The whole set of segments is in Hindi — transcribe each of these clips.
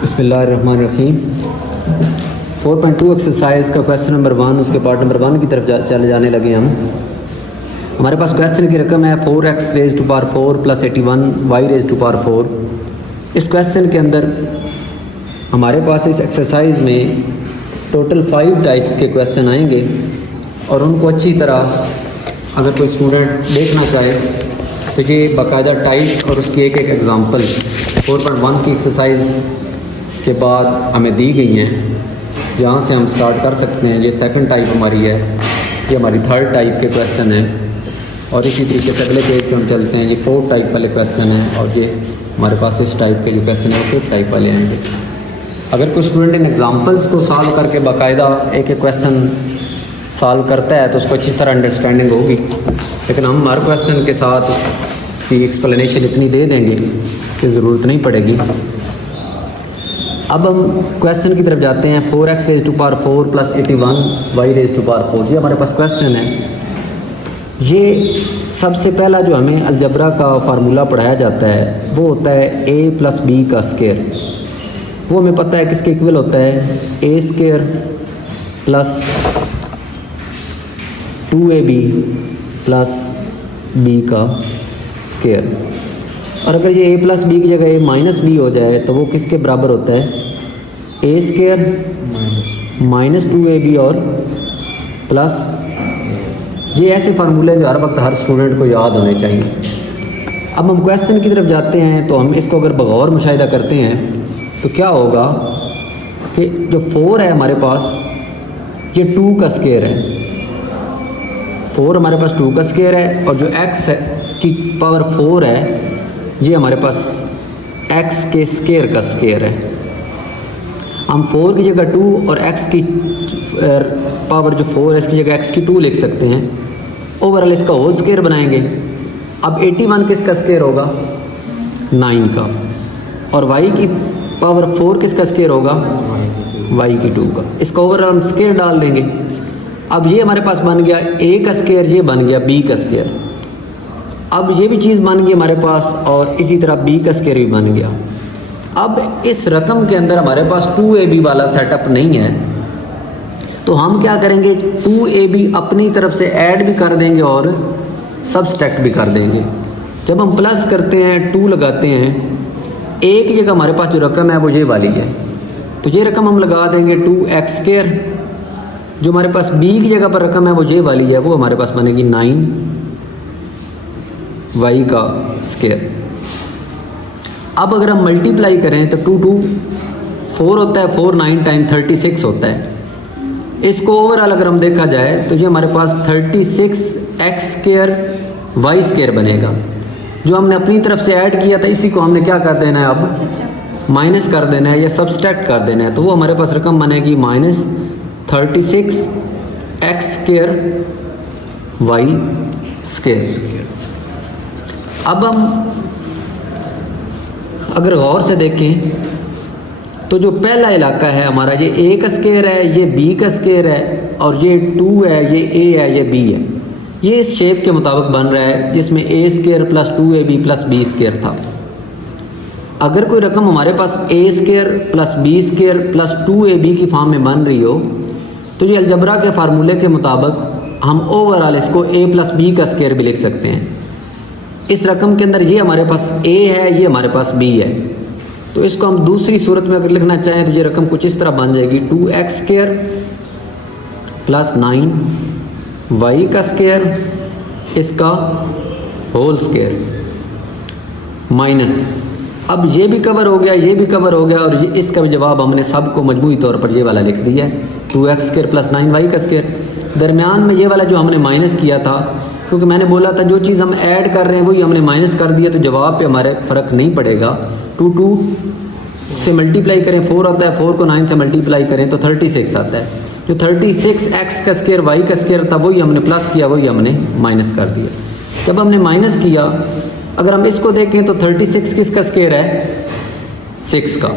बिस्मिल्लाहिर्रहमानिर्रहीम। 4.2 एक्सरसाइज का क्वेश्चन नंबर 1, उसके पार्ट नंबर 1 की तरफ चले जाने लगे हम। हमारे पास क्वेश्चन की रकम है 4x raise to power 4 plus 81 y raise to power 4। इस क्वेश्चन के अंदर हमारे पास इस एक्सरसाइज में टोटल 5 टाइप्स के क्वेश्चन आएंगे और उनको अच्छी तरह अगर कोई स्टूडेंट देखना चाहे तो ये बाकायदा टाइप और उसकी एक एक एग्ज़ाम्पल 4.1 की एक्सरसाइज के बाद हमें दी गई हैं। यहाँ से हम स्टार्ट कर सकते हैं। ये सेकंड टाइप हमारी है, ये हमारी थर्ड टाइप के क्वेश्चन हैं और इसी तरीके से अगले पेज पे हम चलते हैं। ये 4th टाइप वाले क्वेश्चन हैं और ये हमारे पास इस टाइप के जो क्वेश्चन हैं 5th टाइप वाले आएंगे। अगर कोई स्टूडेंट इन एग्जाम्पल्स को सॉल्व करके बाकायदा एक एक क्वेश्चन सॉल्व करता है तो उसको अच्छी तरह अंडरस्टैंडिंग होगी, लेकिन हम हर क्वेश्चन के साथ की एक्सप्लेनेशन इतनी दे देंगे कि ज़रूरत नहीं पड़ेगी। अब हम क्वेश्चन की तरफ जाते हैं। 4x raise to power 4 plus 81 y raise to power 4, ये हमारे पास क्वेश्चन है। ये सबसे पहला जो हमें अलजबरा का फार्मूला पढ़ाया जाता है वो होता है a प्लस बी का स्क्वायर। वो हमें पता है किसके इक्वल होता है, a square plus 2ab plus b का स्क्वायर। और अगर ये a प्लस बी की जगह a माइनस बी हो जाए तो वो किसके बराबर होता है, a स्क्वायर माइनस 2ab और प्लस। ये ऐसे फार्मूले जो हर वक्त हर स्टूडेंट को याद होने चाहिए। अब हम क्वेश्चन की तरफ जाते हैं तो हम इसको अगर बगौर मुशाहिदा करते हैं तो क्या होगा कि जो 4 है हमारे पास ये 2 का स्क्वायर है। 4 हमारे पास 2 का स्क्वायर है और जो x की पावर 4 है ये हमारे पास x के स्क्वायर का स्क्वायर है। हम 4 की जगह 2 और x की पावर जो 4 है इसकी जगह x की 2 लिख सकते हैं। ओवरऑल इसका होल स्क्वायर बनाएंगे। अब 81 किसका स्क्वायर होगा, 9 का। और y की पावर 4 किसका स्क्वायर होगा, y की 2 का। इसका ओवरऑल हम स्क्वायर डाल देंगे। अब ये हमारे पास बन गया a का स्क्वायर, ये बन गया b का स्क्वायर। अब ये भी चीज़ बन गई हमारे पास और इसी तरह b का स्क्वायर भी बन गया। अब इस रकम के अंदर हमारे पास 2ab वाला सेटअप नहीं है तो हम क्या करेंगे, 2ab अपनी तरफ से ऐड भी कर देंगे और सब्सट्रैक्ट भी कर देंगे। जब हम प्लस करते हैं 2 लगाते हैं, a की जगह हमारे पास जो रकम है वो ये वाली है तो ये रकम हम लगा देंगे 2x स्क्वायर। जो हमारे पास b की जगह पर रकम है वो ये वाली है, वो हमारे पास बनेगी 9y का स्क्वायर। अब अगर हम मल्टीप्लाई करें तो 2 4 होता है, 4 9 टाइम 36 होता है। इसको ओवरऑल अगर हम देखा जाए तो ये हमारे पास 36x स्क्वायर y स्क्वायर बनेगा। जो हमने अपनी तरफ से ऐड किया था इसी को हमने क्या कर देना है, अब माइनस कर देना है या सब्सट्रैक्ट कर देना है। तो वो हमारे पास रकम बनेगी minus 36x square y square. अब हम अगर गौर से देखें तो जो पहला इलाका है हमारा ये a का स्क्वायर है, ये b का स्क्वायर है और ये 2 है, ये a है, ये b है। ये इस शेप के मुताबिक बन रहा है जिसमें a square plus 2ab plus b square था। अगर कोई रकम हमारे पास a square plus b square plus 2ab की फॉर्म में बन रही हो तो ये अलजबरा के फार्मूले के मुताबिक हम ओवरऑल इसको a प्लस b का स्क्वायर भी लिख सकते हैं। इस रकम के अंदर ये हमारे पास a है, ये हमारे पास b है। तो इसको हम दूसरी सूरत में अगर लिखना चाहें तो ये रकम कुछ इस तरह बन जाएगी 2x स्क्वायर प्लस 9y का स्क्वायर, इसका होल स्क्वायर माइनस। अब ये भी कवर हो गया, ये भी कवर हो गया और ये इसका भी जवाब हमने सबको मजमूई तौर पर ये वाला लिख दिया है 2x स्क्वायर प्लस 9y का स्क्वायर। दरमियान में ये वाला जो हमने माइनस किया था, क्योंकि मैंने बोला था जो चीज़ हम ऐड कर रहे हैं वही हमने माइनस कर दिया तो जवाब पे हमारे फ़र्क नहीं पड़ेगा। 2 से मल्टीप्लाई करें 4 आता है, 4 को 9 से मल्टीप्लाई करें तो 36 आता है। जो 36x का स्क्वायर y का स्क्वायर था वही हमने प्लस किया, वही हमने माइनस कर दिया। जब हमने माइनस किया अगर हम इसको देखें तो 36 किसका स्क्वायर है, 6 का।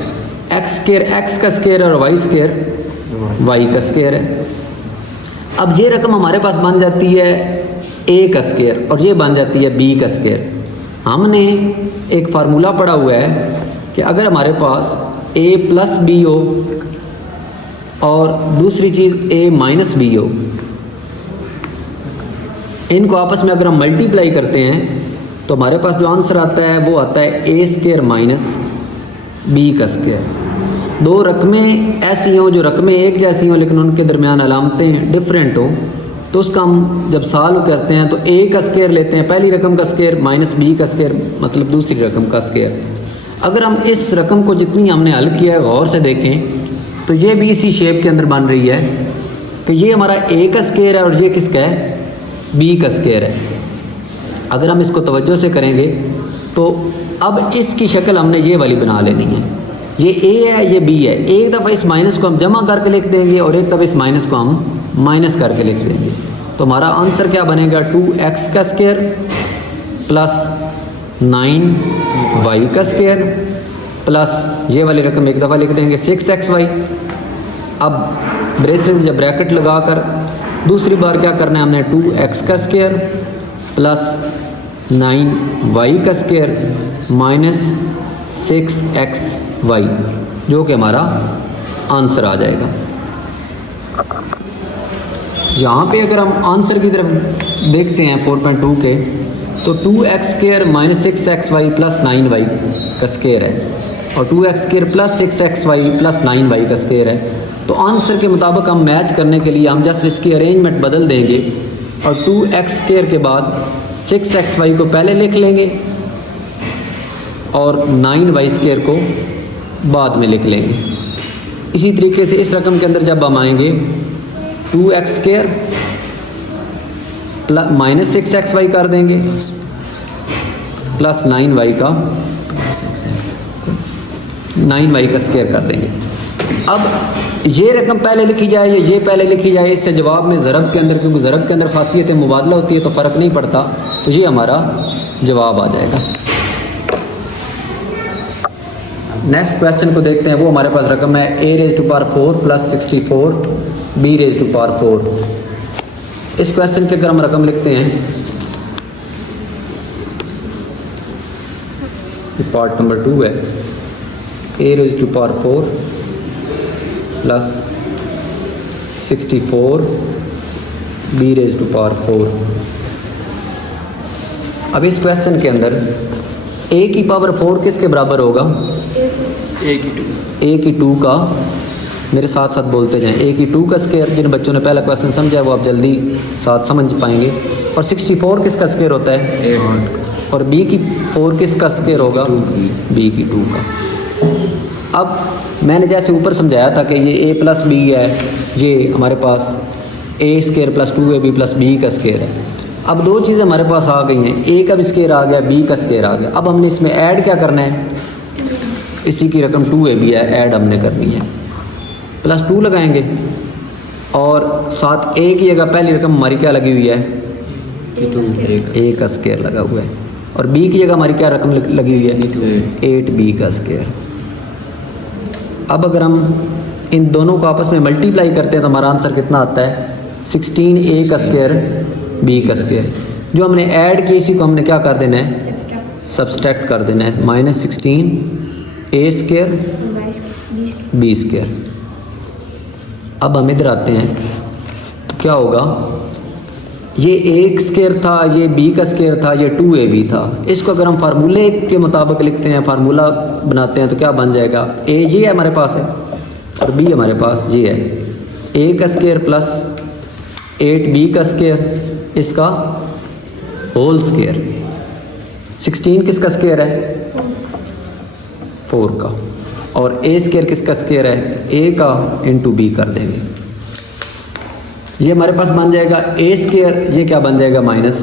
x स्क्वायर x का स्क्वायर और y स्क्वायर y का स्क्वायर है। अब ये रकम हमारे पास बन जाती है a का स्क्वायर और ये बन जाती है b का स्क्वायर। हमने एक फार्मूला पढ़ा हुआ है कि अगर हमारे पास ए प्लस बी हो और दूसरी चीज़ ए माइनस बी हो, इनको आपस में अगर हम मल्टीप्लाई करते हैं तो हमारे पास जो आंसर आता है वो आता है ए स्क्वायर माइनस बी का स्क्वायर। दो रकमें ऐसी हों जो रकमें एक जैसी हों लेकिन उनके दरमियान अलामतें डिफरेंट हों, तो उसका हम जब सॉल्व करते हैं तो ए का स्क्वायर लेते हैं, पहली रकम का स्क्वायर माइनस बी का स्क्वायर मतलब दूसरी रकम का स्क्वायर। अगर हम इस रकम को जितनी हमने हल किया है गौर से देखें तो ये भी इसी शेप के अंदर बन रही है कि ये हमारा ए का स्क्वायर है और ये किसका है, बी का स्क्वायर है। अगर हम इसको तवज्जो से करेंगे तो अब इसकी शक्ल हमने ये वाली बना लेनी है, ये ए है ये बी है। एक दफ़ा इस माइनस को हम जमा करके लिख देंगे और एक दफ़ा इस माइनस को हम माइनस करके लिख देंगे, तो हमारा आंसर क्या बनेगा, 2x का स्क्वायर प्लस 9y का स्क्वायर प्लस ये वाली रकम एक दफ़ा लिख देंगे 6xy। अब ब्रेसेस या ब्रैकेट लगाकर दूसरी बार क्या करना है हमने, 2x का स्क्वायर प्लस 9y का स्क्वायर माइनस 6xy, जो कि हमारा आंसर आ जाएगा। यहाँ पे अगर हम आंसर की तरफ देखते हैं 4.2 के, तो 2x square minus 6xy plus 9y का स्क्वायर है और 2x square plus 6xy plus 9y का स्क्वायर है। तो आंसर के मुताबिक हम मैच करने के लिए हम जस्ट इसकी अरेंजमेंट बदल देंगे और 2x स्क्वायर के बाद 6xy को पहले लिख लेंगे और 9y स्क्वायर को बाद में लिख लेंगे। इसी तरीके से इस रकम के अंदर जब हम आएंगे 2x square plus minus 6xy कर देंगे प्लस 9y का स्क्वायर कर देंगे। अब ये रकम पहले लिखी जाए या ये पहले लिखी जाए, इससे जवाब में ज़रब के अंदर, क्योंकि ज़रब के अंदर खासियत मुबादला होती है तो फ़र्क नहीं पड़ता, तो ये हमारा जवाब आ जाएगा। नेक्स्ट क्वेश्चन को देखते हैं। वो हमारे पास रकम है a raise to power 4 plus 64 b raise to power 4। इस क्वेश्चन के अगर हम रकम लिखते हैं, पार्ट नंबर 2 है, a raise to power 4 plus 64 b raise to power 4। अब इस क्वेश्चन के अंदर a की पावर 4 किसके बराबर होगा, a की 2 का, मेरे साथ साथ बोलते जाएं, a की 2 का स्क्वायर। जिन बच्चों ने पहला क्वेश्चन समझा वो आप जल्दी साथ समझ पाएंगे। और 64 किसका स्क्वायर होता है, और b की 4 किसका स्क्वायर होगा, b की 2 का। अब मैंने जैसे ऊपर समझाया था कि ये a प्लस बी है, ये हमारे पास a square plus 2ab plus b का स्क्वायर है। अब दो चीज़ें हमारे पास आ गई हैं, a का भी स्क्वायर आ गया, b का स्क्वायर आ गया। अब हमने इसमें ऐड क्या करना है, इसी की रकम 2ab है, ऐड हमने करनी है, प्लस 2 लगाएंगे और साथ a की जगह पहली रकम हमारी क्या लगी हुई है, a का स्क्वायर लगा हुआ है, और b की जगह हमारी क्या रकम लगी हुई है, 8b का स्क्वायर। अब अगर हम इन दोनों को आपस में मल्टीप्लाई करते हैं तो हमारा आंसर कितना आता है, 16a का स्क्वायर b का स्क्वायर। जो हमने ऐड किया इसी को हमने क्या कर देना है, सब्सट्रैक्ट कर देना है, minus 16a square b square. अब हम इधर आते हैं तो क्या होगा, ये a स्क्वायर था, ये b का स्क्वायर था, ये 2ab था। इसको अगर हम फार्मूले के मुताबिक लिखते हैं, फार्मूला बनाते हैं तो क्या बन जाएगा, a ये हमारे पास है और b हमारे पास ये है, a का स्क्वायर प्लस 8b का स्क्वायर, इसका होल स्क्वायर। 16 किसका स्क्वायर है, 4 का, और a स्क्वायर किसका स्क्वायर है, a का इंटू b कर देंगे। ये हमारे पास बन जाएगा a स्क्वायर, ये क्या बन जाएगा, माइनस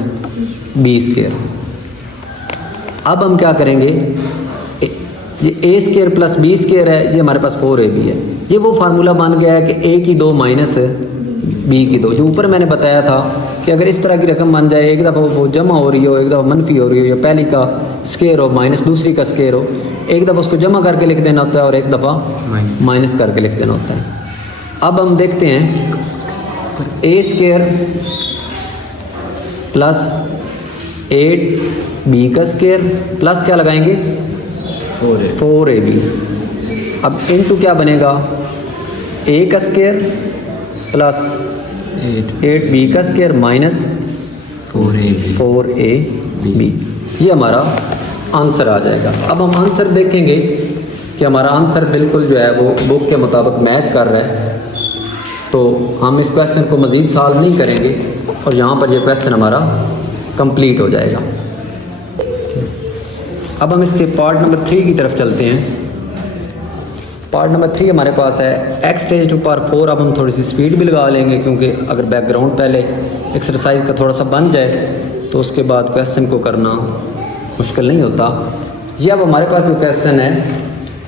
b स्क्वायर। अब हम क्या करेंगे, ये a square plus b square है, ये हमारे पास 4ab है। ये वो फार्मूला बन गया है कि a की 2 माइनस b की 2। जो ऊपर मैंने बताया था कि अगर इस तरह की रकम बन जाए, एक दफ़ा वो जमा हो रही हो, एक दफ़ा मनफी हो रही हो, या पहली का स्क्वायर हो माइनस दूसरी का स्क्वायर हो, एक दफ़ा उसको जमा करके लिख देना होता है और एक दफ़ा माइनस करके लिख देना होता है। अब हम देखते हैं a स्क्वायर प्लस 8b का स्क्वायर प्लस क्या लगाएंगे, 4ab अब इनटू क्या बनेगा, ए का स्क्वायर प्लस 8b का स्क्वायर माइनस 4ab, ये हमारा आंसर आ जाएगा। अब हम आंसर देखेंगे कि हमारा आंसर बिल्कुल जो है वो बुक के मुताबिक मैच कर रहा है, तो हम इस क्वेश्चन को मज़ीद सॉल्व नहीं करेंगे और यहाँ पर ये क्वेश्चन हमारा कंप्लीट हो जाएगा। अब हम इसके पार्ट नंबर 3 की तरफ चलते हैं। पार्ट नंबर 3 हमारे पास है x रेज़ टू पावर 4। अब हम थोड़ी सी स्पीड भी लगा लेंगे क्योंकि अगर बैकग्राउंड पहले एक्सरसाइज का थोड़ा सा बन जाए तो उसके बाद क्वेश्चन को करना मुश्किल नहीं होता। ये अब हमारे पास जो क्वेश्चन है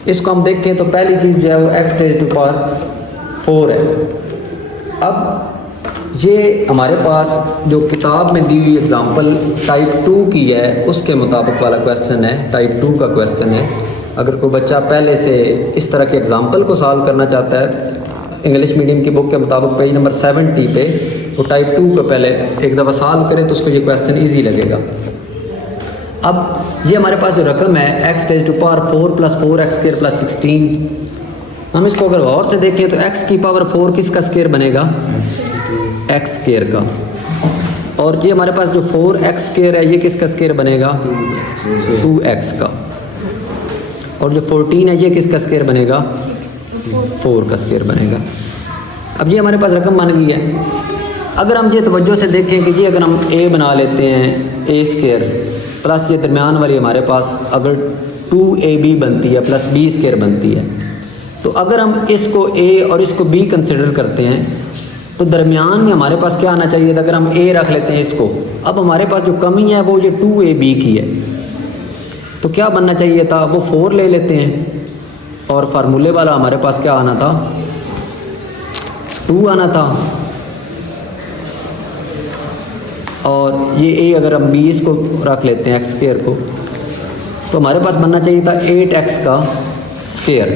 इसको हम देखें तो पहली चीज़ जो है वो x रेज़ टू पावर 4 है। अब ये हमारे पास जो किताब में दी हुई एग्जांपल टाइप 2 की है उसके मुताबिक वाला क्वेश्चन है, टाइप 2 का क्वेश्चन है। अगर कोई बच्चा पहले से इस तरह के एग्जांपल को सॉल्व करना चाहता है इंग्लिश मीडियम की बुक के मुताबिक पेज नंबर 70 पे, तो टाइप 2 को पहले एक दफ़ा सॉल्व करे तो उसको ये क्वेश्चन ईजी लगेगा। अब ये हमारे पास जो रकम है x raise to power 4 plus 4x square plus 16, हम इसको अगर गौर से देखें तो x की पावर 4 किसका स्क्वायर बनेगा, x स्क्वायर का, और ये हमारे पास जो 4x स्क्वायर है ये किसका स्क्वायर बनेगा, 2x का, और जो 14 है ये किसका स्क्वायर बनेगा, 4 का स्क्वायर बनेगा। अब ये हमारे पास रकम बन गई है। अगर हम ये तवज्जो से देखें कि ये अगर हम a बना लेते हैं a स्क्वायर प्लस ये दरमियान वाली हमारे पास अगर 2ab बनती है प्लस b स्क्वायर बनती है, तो अगर हम इसको a और इसको b कंसिडर करते हैं तो दरमियान में हमारे पास क्या आना चाहिए था, अगर हम a रख लेते हैं इसको, अब हमारे पास जो कमी है वो ये 2ab की है, तो क्या बनना चाहिए था, वो 4 ले लेते हैं और फार्मूले वाला हमारे पास क्या आना था, 2 आना था, और ये a अगर हम 20 को रख लेते हैं x स्क्वायर को, तो हमारे पास बनना चाहिए था 8x का स्क्वायर,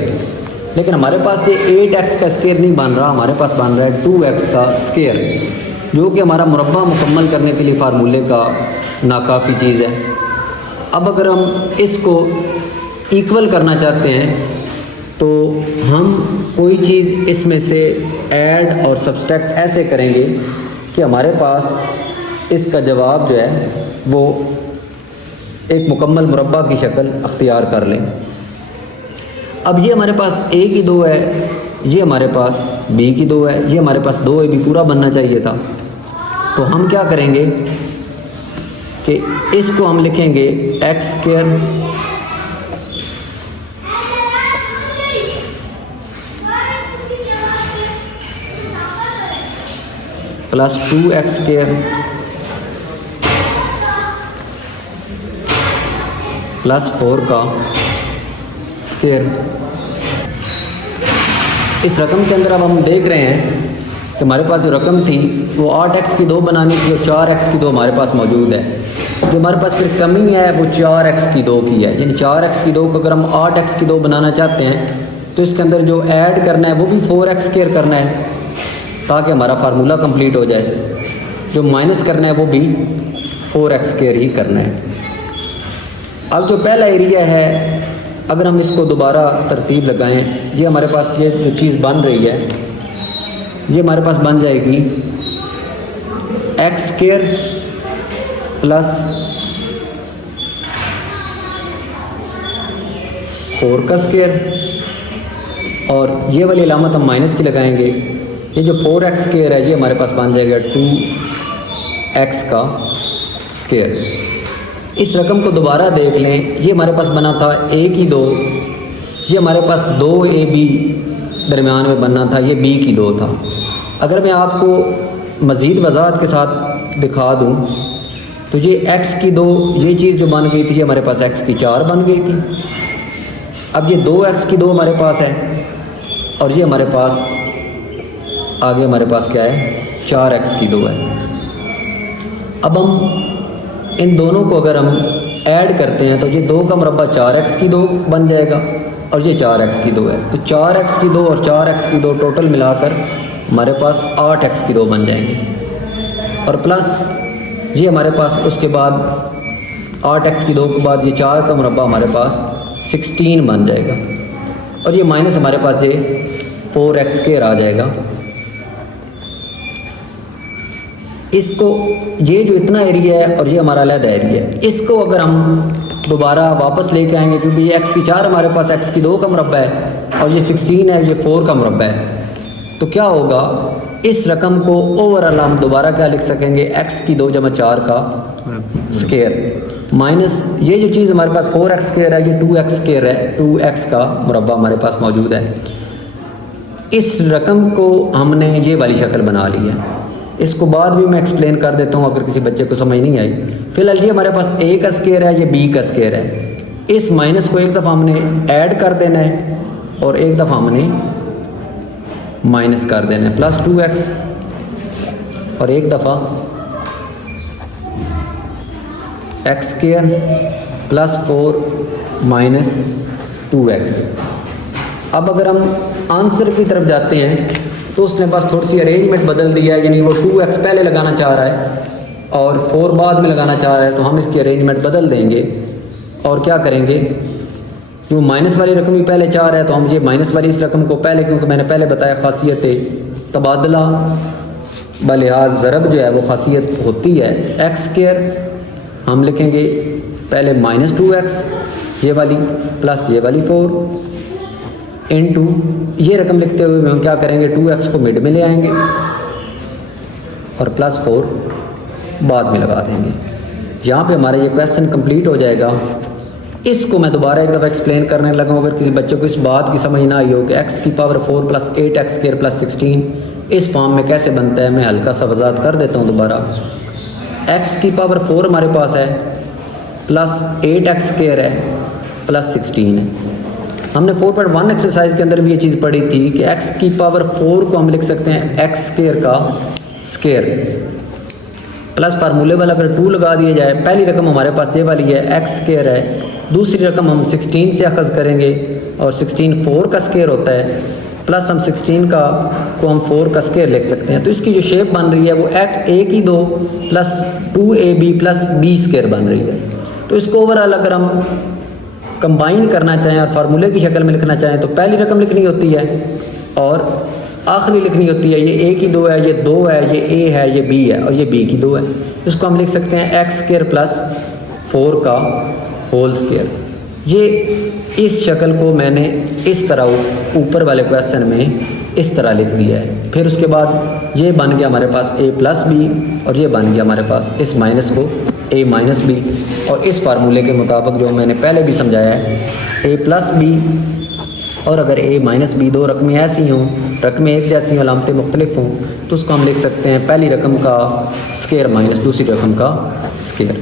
लेकिन हमारे पास ये 8x का स्क्वायर नहीं बन रहा, हमारे पास बन रहा है 2x का स्क्वायर, जो कि हमारा मुरब्बा मुकम्मल करने के लिए फार्मूले का नाकाफ़ी चीज़ है। अब अगर हम इसको इक्वल करना चाहते हैं तो हम कोई चीज़ इसमें से ऐड और सब्सट्रैक्ट ऐसे करेंगे कि हमारे पास इसका जवाब जो है वो एक मुकम्मल मुरब्बा की शक्ल अख्तियार कर लें। अब ये हमारे पास a की 2 है, ये हमारे पास b की 2 है, ये हमारे पास 2ab पूरा बनना चाहिए था, तो हम क्या करेंगे कि इसको हम लिखेंगे x square plus 2x square plus 4 का स्क्वायर। इस रकम के अंदर अब हम देख रहे हैं कि हमारे पास जो रकम थी वो 8x की 2 बनानी थी और 4x की 2 हमारे पास मौजूद है। जो हमारे पास फिर कमी है वो 4x की 2 की है, यानी 4x की 2 को अगर हम 8x की 2 बनाना चाहते हैं तो इसके अंदर जो ऐड करना है वो भी 4x स्क्वायर करना है ताकि हमारा फार्मूला कंप्लीट हो जाए, जो माइनस करना है वो भी 4x स्क्वायर ही करना है। अब जो पहला एरिया है अगर हम इसको दोबारा तरतीब लगाएं, ये हमारे पास ये जो चीज़ बन रही है ये हमारे पास बन जाएगी x स्क्वायर प्लस 4 का स्क्वायर, और ये वाली अलामत हम माइनस की लगाएंगे। ये जो 4x स्क्वायर है ये हमारे पास बन जाएगा 2x का स्क्वायर। इस रकम को दोबारा देख लें, ये हमारे पास बना था a की 2, ये हमारे पास 2ab दरमियान में बनना था, ये b की 2 था। अगर मैं आपको मज़ीद वजाहत के साथ दिखा दूं तो ये x की 2 ये चीज़ जो बन गई थी ये हमारे पास x की 4 बन गई थी। अब ये 2x की 2 हमारे पास है और ये हमारे पास आगे हमारे पास क्या है 4x की 2 है। अब हम इन दोनों को अगर हम ऐड करते हैं तो ये 2 का मुरब्बा 4x की 2 बन जाएगा और ये 4x की 2 है, तो 4x की 2 और 4x की 2 टोटल मिलाकर हमारे पास 8x की 2 बन जाएंगे, और प्लस ये हमारे पास उसके बाद 8x की 2 के बाद ये 4 का मुरब्बा हमारे पास 16 बन जाएगा। और ये माइनस हमारे पास ये 4x² आ जाएगा। इसको ये जो इतना एरिया है और ये हमारा अलग एरिया है, इसको अगर हम दोबारा वापस लेके आएंगे, क्योंकि ये x की 4 हमारे पास x की 2 का मुरब्बा है और ये 16 है, ये 4 का मुरब्बा है, तो क्या होगा, इस रकम को ओवरऑल हम दोबारा क्या लिख सकेंगे, x की 2 + 4 का स्क्वायर माइनस ये जो चीज़ हमारे पास 4x² है, ये 2x² है, 2x का मुरब्बा हमारे पास मौजूद है। इस रकम को हमने ये वाली शक्ल बना ली है। इसको बाद भी मैं एक्सप्लेन कर देता हूँ अगर किसी बच्चे को समझ नहीं आई। फिलहाल ये हमारे पास a का स्क्वायर है, ये b का स्क्वायर है। इस माइनस को एक दफ़ा हमने ऐड कर देना है और एक दफ़ा हमने माइनस कर देना है, प्लस 2x, और एक दफ़ा x² + 4 - 2x। अब अगर हम आंसर की तरफ जाते हैं तो उसने बस थोड़ी सी अरेंजमेंट बदल दिया है, यानी वो 2x पहले लगाना चाह रहा है और 4 बाद में लगाना चाह रहा है, तो हम इसकी अरेंजमेंट बदल देंगे और क्या करेंगे, क्यों माइनस वाली रकम ही पहले चाह रहा है तो हम ये माइनस वाली इस रकम को पहले, क्योंकि मैंने पहले बताया खासियत तबादला बलिहाज ज़रब जो है वो खासियत होती है। x² हम लिखेंगे पहले -2x ये वाली प्लस ये वाली 4 इनटू ये रकम लिखते हुए हम क्या करेंगे, 2x को मिड में ले आएंगे और प्लस 4 बाद में लगा देंगे। यहाँ पे हमारा ये क्वेश्चन कंप्लीट हो जाएगा। इसको मैं दोबारा एक दफ़ा एक्सप्लेन करने लगा हूँ, अगर किसी बच्चे को इस बात की समझ ना आई हो कि x की पावर 4 + 8x² + 16 इस फॉर्म में कैसे बनता है, मैं हल्का सा वजाहत कर देता हूँ दोबारा। x की पावर 4 हमारे पास है, प्लस 8x² है, प्लस 16 है। हमने 4.1 एक्सरसाइज के अंदर भी ये चीज़ पढ़ी थी कि x की पावर 4 को हम लिख सकते हैं x² का स्क्वायर, प्लस फार्मूले वाला अगर 2 लगा दिया जाए, पहली रकम हमारे पास ये वाली है x² है, दूसरी रकम हम 16 से अखज़ करेंगे और 16 4 का स्क्वायर होता है, प्लस हम 16 का को हम 4 का स्क्वायर लिख सकते हैं। तो इसकी जो शेप बन रही है वो a की 2 + 2ab + b² बन रही है। तो इसको ओवरऑल अगर हम कंबाइन करना चाहें और फार्मूले की शक्ल में लिखना चाहें तो पहली रकम लिखनी होती है और आखिरी लिखनी होती है। ये a की 2 है, ये 2 है, ये a है, ये b है और ये b की 2 है। इसको हम लिख सकते हैं x² + 4 का होल स्क्वायर। ये इस शक्ल को मैंने इस तरह ऊपर वाले क्वेश्चन में इस तरह लिख दिया है। फिर उसके बाद ये बन गया हमारे पास a + b और ये बन गया हमारे पास इस माइनस को a - b, और इस फार्मूले के मुताबिक जो मैंने पहले भी समझाया है a + b, और अगर a - b दो रकमें ऐसी हों, रकमें एक जैसी अलामतें मुख्तलिफ हों, तो उसको हम लिख सकते हैं पहली रकम का स्क्वायर माइनस दूसरी रकम का स्क्वायर।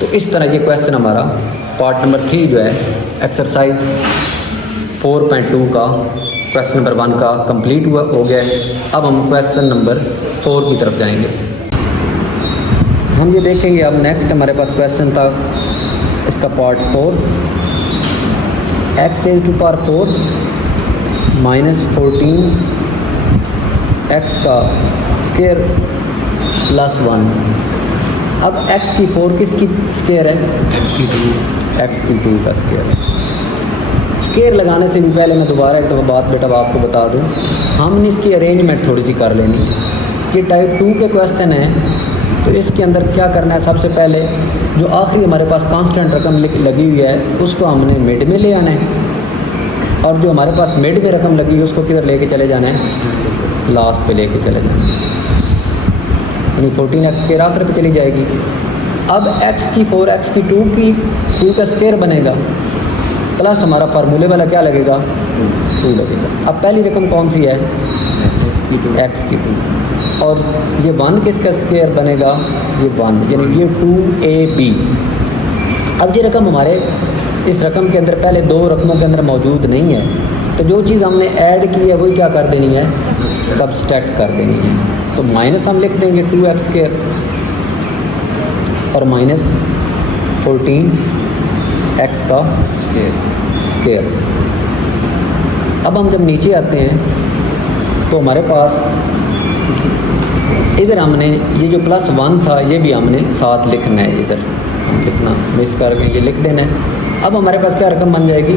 तो इस तरह ये क्वेश्चन हमारा पार्ट नंबर 3 जो है एक्सरसाइज 4.2 का क्वेश्चन नंबर 1 का कंप्लीट हो गया है। अब हम क्वेश्चन नंबर 4 की तरफ जाएंगे। हम ये देखेंगे अब नेक्स्ट हमारे पास क्वेश्चन था इसका पार्ट 4, x⁴ -14 x का स्क्वायर + 1। अब x की 4 किसकी स्क्वायर है, x की 2 का स्क्वायर है। स्क्वायर लगाने से भी पहले मैं दोबारा एक दफ़ा बात बेटा आपको बता दूं, हमने इसकी अरेंजमेंट थोड़ी सी कर लेनी। ये टाइप 2 के क्वेश्चन है तो इसके अंदर क्या करना है, सबसे पहले जो आखिरी हमारे पास कांस्टेंट रकम लगी हुई है उसको हमने मिड में ले आना है, और जो हमारे पास मिड में रकम लगी है उसको किधर लेके चले जाना है, लास्ट पे लेके चले जाना है, यानी 14x² आखिर पे चली जाएगी। अब x की 4 x की 2 का स्क्वायर बनेगा, प्लस हमारा फार्मूले वाला क्या लगेगा, 2 लगेगा। अब पहली रकम कौन सी है, x की 2, और ये 1 किसका स्क्वायर बनेगा, ये 1, यानी ये 2ab। अब ये रकम हमारे इस रकम के अंदर पहले दो रकमों के अंदर मौजूद नहीं है, तो जो चीज़ हमने ऐड की है वही क्या कर देनी है, सब्सट्रैक्ट कर देनी है। तो माइनस हम लिख देंगे 2x² और -14 x का स्क्वायर। अब हम जब नीचे आते हैं तो हमारे पास इधर हमने ये जो +1 था ये भी हमने साथ लिखना है, इधर हम लिखना मिस करके ये लिख देना है। अब हमारे पास क्या रकम बन जाएगी,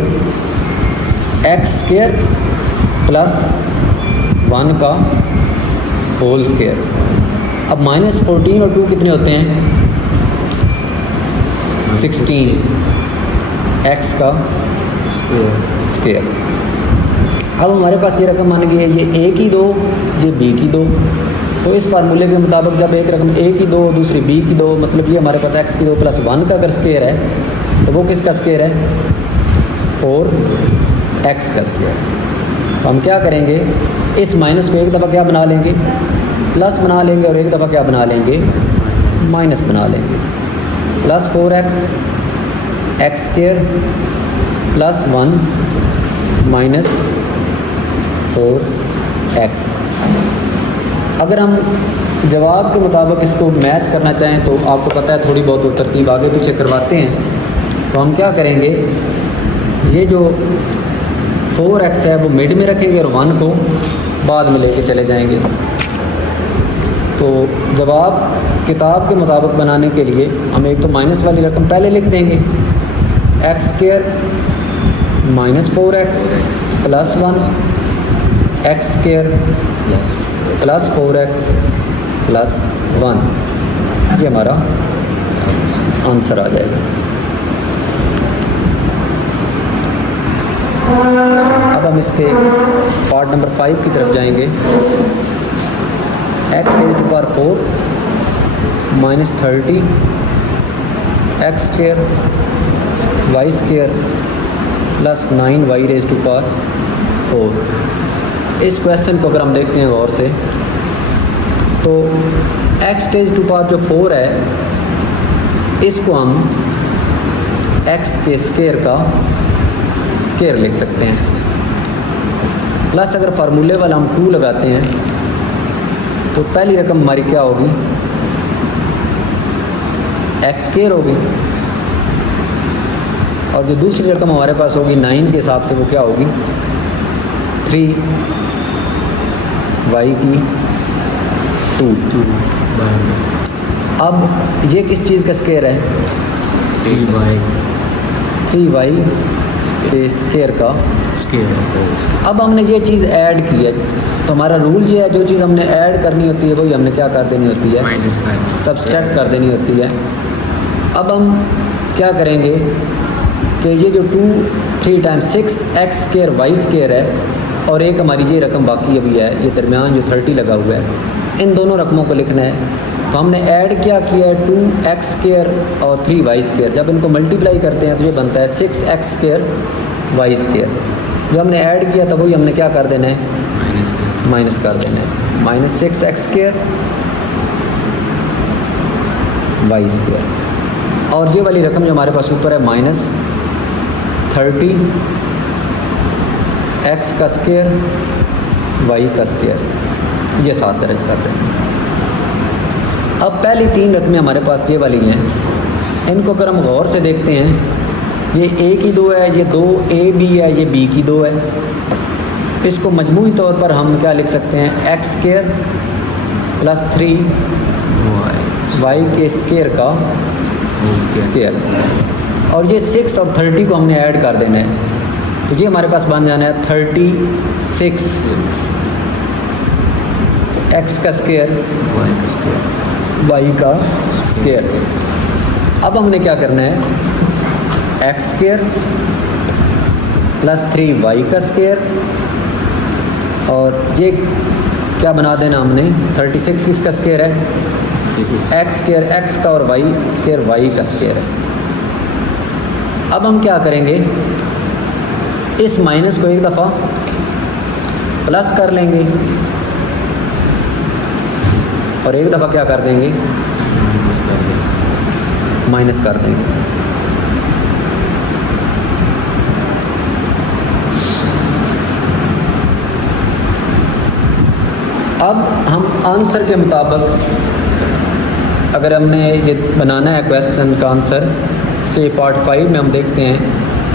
एक्स स्केयर प्लस 1 का होल स्केयर। अब -14 और 2 कितने होते हैं? 16 एक्स का स्केयर। अब हमारे पास ये रकम मान गई है, ये ए की 2, ये बी की 2। तो इस फार्मूले के मुताबिक जब एक रकम ए की 2 दूसरी बी की 2, मतलब ये हमारे पास एक्स की 2 प्लस 1 का अगर स्केयर है तो वो किसका स्केयर है? 4x का स्केयर। तो हम क्या करेंगे, इस माइनस को एक दफ़ा क्या बना लेंगे? प्लस बना लेंगे, और एक दफ़ा क्या बना लेंगे? माइनस बना लेंगे। Plus 4x x square plus 1 minus 4x। अगर हम जवाब के मुताबिक इसको मैच करना चाहें तो आपको पता है थोड़ी बहुत वो तरतीब आगे पीछे करवाते हैं। तो हम क्या करेंगे, ये जो 4x है वो मिड में रखेंगे और 1 को बाद में लेके चले जाएंगे। तो जवाब किताब के मुताबिक बनाने के लिए हम एक तो माइनस वाली रकम पहले लिख देंगे, x square minus 4x plus 1 x square plus 4x plus 1, ये हमारा आंसर आ जाएगा। अब हम इसके पार्ट नंबर 5 की तरफ जाएंगे। X raise to power 4 minus 30 x square y square plus 9 raise to power 4। इस क्वेश्चन को अगर हम देखते हैं गौर से तो एक्स रेज़ टू पावर जो 4 है इसको हम एक्स के स्केयर का स्केयर लिख सकते हैं। प्लस अगर फार्मूले वाला हम 2 लगाते हैं तो पहली रकम हमारी क्या होगी? एक्स स्केयर होगी, और जो दूसरी रकम हमारे पास होगी 9 के हिसाब से वो क्या होगी? 3 वाई की 2। अब ये किस चीज़ का स्केयर है? 3 वाई के स्केयर का स्केयर। अब हमने ये चीज़ ऐड की है तो हमारा रूल ये है, जो चीज़ हमने ऐड करनी होती है वही हमने क्या कर देनी होती है? सब्सट्रैक्ट कर देनी होती है। अब हम क्या करेंगे कि ये जो 3 times 6 x square y square है, और एक हमारी ये रकम बाकी अभी है, ये दरमियान जो 30 लगा हुआ है, इन दोनों रकमों को लिखना है। तो हमने ऐड क्या किया है? 2 एक्स स्केयर और 3 वाई स्केयर। जब इनको मल्टीप्लाई करते हैं तो ये बनता है 6 एक्स स्केयर वाई स्केयर। जो हमने ऐड किया था वही हमने क्या कर देना है? माइनस कर देना है। Minus 6 x square y square, और ये वाली रकम जो हमारे पास ऊपर है माइनस 30 एक्स का स्केयर वाई का स्केयर, ये 7 दर्ज कर दें। अब पहली 3 रकमें हमारे पास ये वाली हैं, इनको अगर हम गौर से देखते हैं, ये ए की 2 है, ये 2 ए बी है, ये बी की 2 है। इसको मजमूई तौर पर हम क्या लिख सकते हैं? एक्स स्केयर प्लस 3 वाई के स्केयर का स्केयर, और ये 6 और 30 को हमने ऐड कर देना है। तो ये हमारे पास बन जाना है 36 एक्स का स्केयर वाई का स्केयर। अब हमने क्या करना है? एक्स स्केयर प्लस 3 वाई का स्केयर, और ये क्या बना देना हमने? 36 किसका स्केयर है? एक्स स्केयर एक्स का, और वाई स्केयर वाई का स्केयर है। अब हम क्या करेंगे? इस माइनस को एक दफ़ा प्लस कर लेंगे और एक दफ़ा क्या कर देंगे? माइनस कर देंगे। अब हम आंसर के मुताबिक अगर हमने ये बनाना है क्वेश्चन का आंसर, से पार्ट 5 में हम देखते हैं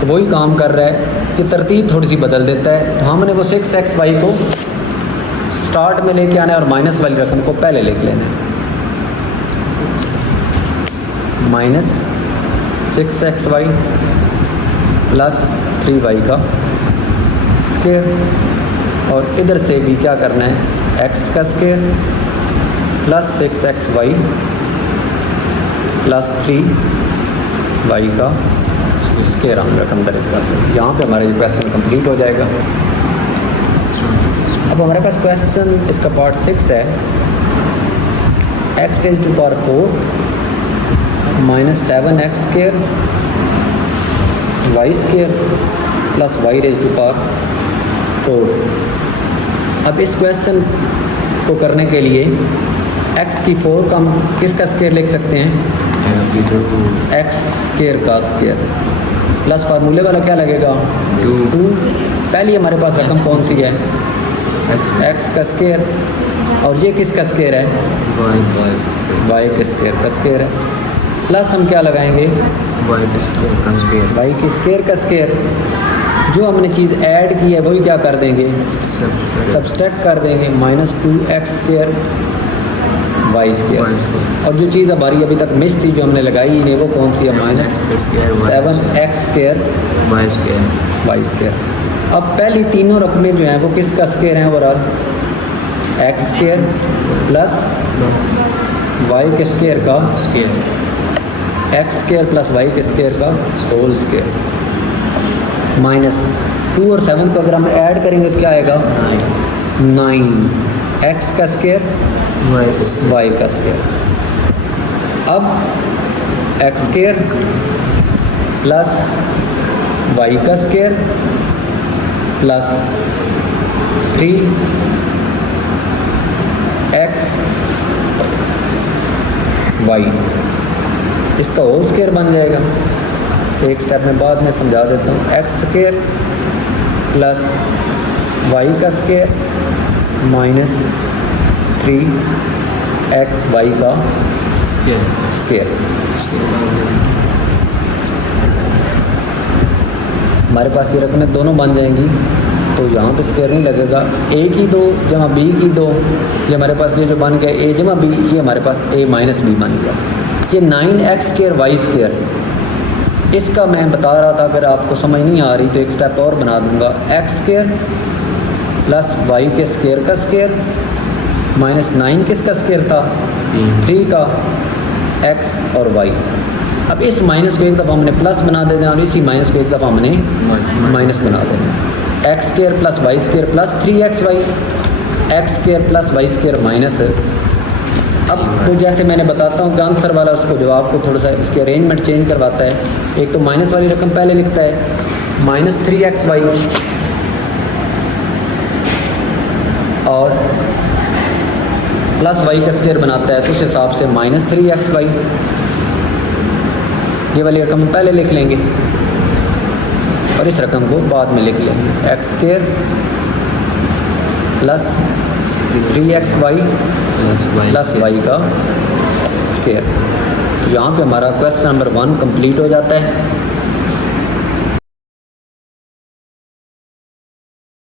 तो वही काम कर रहा है कि तरतीब थोड़ी सी बदल देता है। तो हमने वो 6xy को स्टार्ट में लेके आना है और माइनस वाली रकम को पहले लिख लेना है। माइनस 6xy प्लस 3y का स्क्वायर, और इधर से भी क्या करना है, एक्स का square plus 6xy plus 3y का स्क्वायर हम रकम दर्ज करते हैं। यहाँ पे हमारा ये क्वेश्चन कंप्लीट हो जाएगा। अब हमारे पास क्वेश्चन इसका पार्ट 6 है, x raise to power 4 minus 7x square y square plus y raise to power 4। अब इस क्वेश्चन को करने के लिए x की 4 का हम किसका स्क्वायर लिख सकते हैं, x स्क्वायर का स्क्वायर प्लस फार्मूले वाला क्या लगेगा 2। पहली हमारे पास रकम कौन सी है, x का स्क्वायर, और ये किसका स्क्वायर है, y के स्क्वायर का स्क्वायर है, प्लस हम क्या लगाएंगे y के स्क्वायर का स्क्वायर। जो हमने चीज़ ऐड की है वही क्या कर देंगे, सब्सट्रैक्ट कर देंगे, minus 2x square y square. और जो चीज़ हमारी अभी तक मिस थी जो हमने लगाई नहीं, वो कौन सी है, minus 7x square y square. अब पहली तीनों रकमें जो हैं वो किसका स्क्वायर हैं, overall x square plus y के स्क्वायर का x स्क्वायर प्लस y के स्क्वायर का होल स्क्वायर, माइनस 2 और 7 को अगर हम ऐड करेंगे तो क्या आएगा 9, x का स्क्वायर y का स्क्वायर। अब x स्क्वायर प्लस y का स्क्वायर प्लस 3x y इसका होल स्क्वायर बन जाएगा। एक स्टेप में बाद में समझा देता हूँ, एक्स स्क्वायर प्लस वाई का स्क्वायर माइनस 3xy का स्क्वायर। हमारे पास ये रकमें दोनों बन जाएंगी, तो यहाँ पे स्क्वायर नहीं लगेगा। a की 2 जमा b की 2, ये हमारे पास ये जो बन गया a जमा b, ये हमारे पास a माइनस b बन गया। ये 9x स्क्वायर y स्क्वायर, इसका मैं बता रहा था, अगर आपको समझ नहीं आ रही तो एक स्टेप और बना दूंगा, एक्स स्क्वायर प्लस वाई के स्क्वायर का स्क्वायर माइनस 9 किसका स्क्वायर था, 3 का एक्स और वाई। अब इस माइनस को एक दफ़ा हमने प्लस बना देना और इसी माइनस को एक दफ़ा हमने माइनस बना देना। X square plus y square plus 3xy, x square plus y square minus. अब तो जैसे मैंने बताता हूँ कि आंसर वाला उसको जवाब को थोड़ा सा इसके अरेंजमेंट चेंज करवाता है। एक तो माइनस वाली रकम पहले लिखता है, माइनस 3xy और प्लस वाई का स्क्वायर बनाता है, तो उस हिसाब से माइनस 3xy ये वाली रकम पहले लिख लेंगे और इस रकम को बाद में लिख लेंगे। X square plus 3xy plus y का स्क्वायर। तो यहाँ पे हमारा क्वेश्चन नंबर 1 कंप्लीट हो जाता है।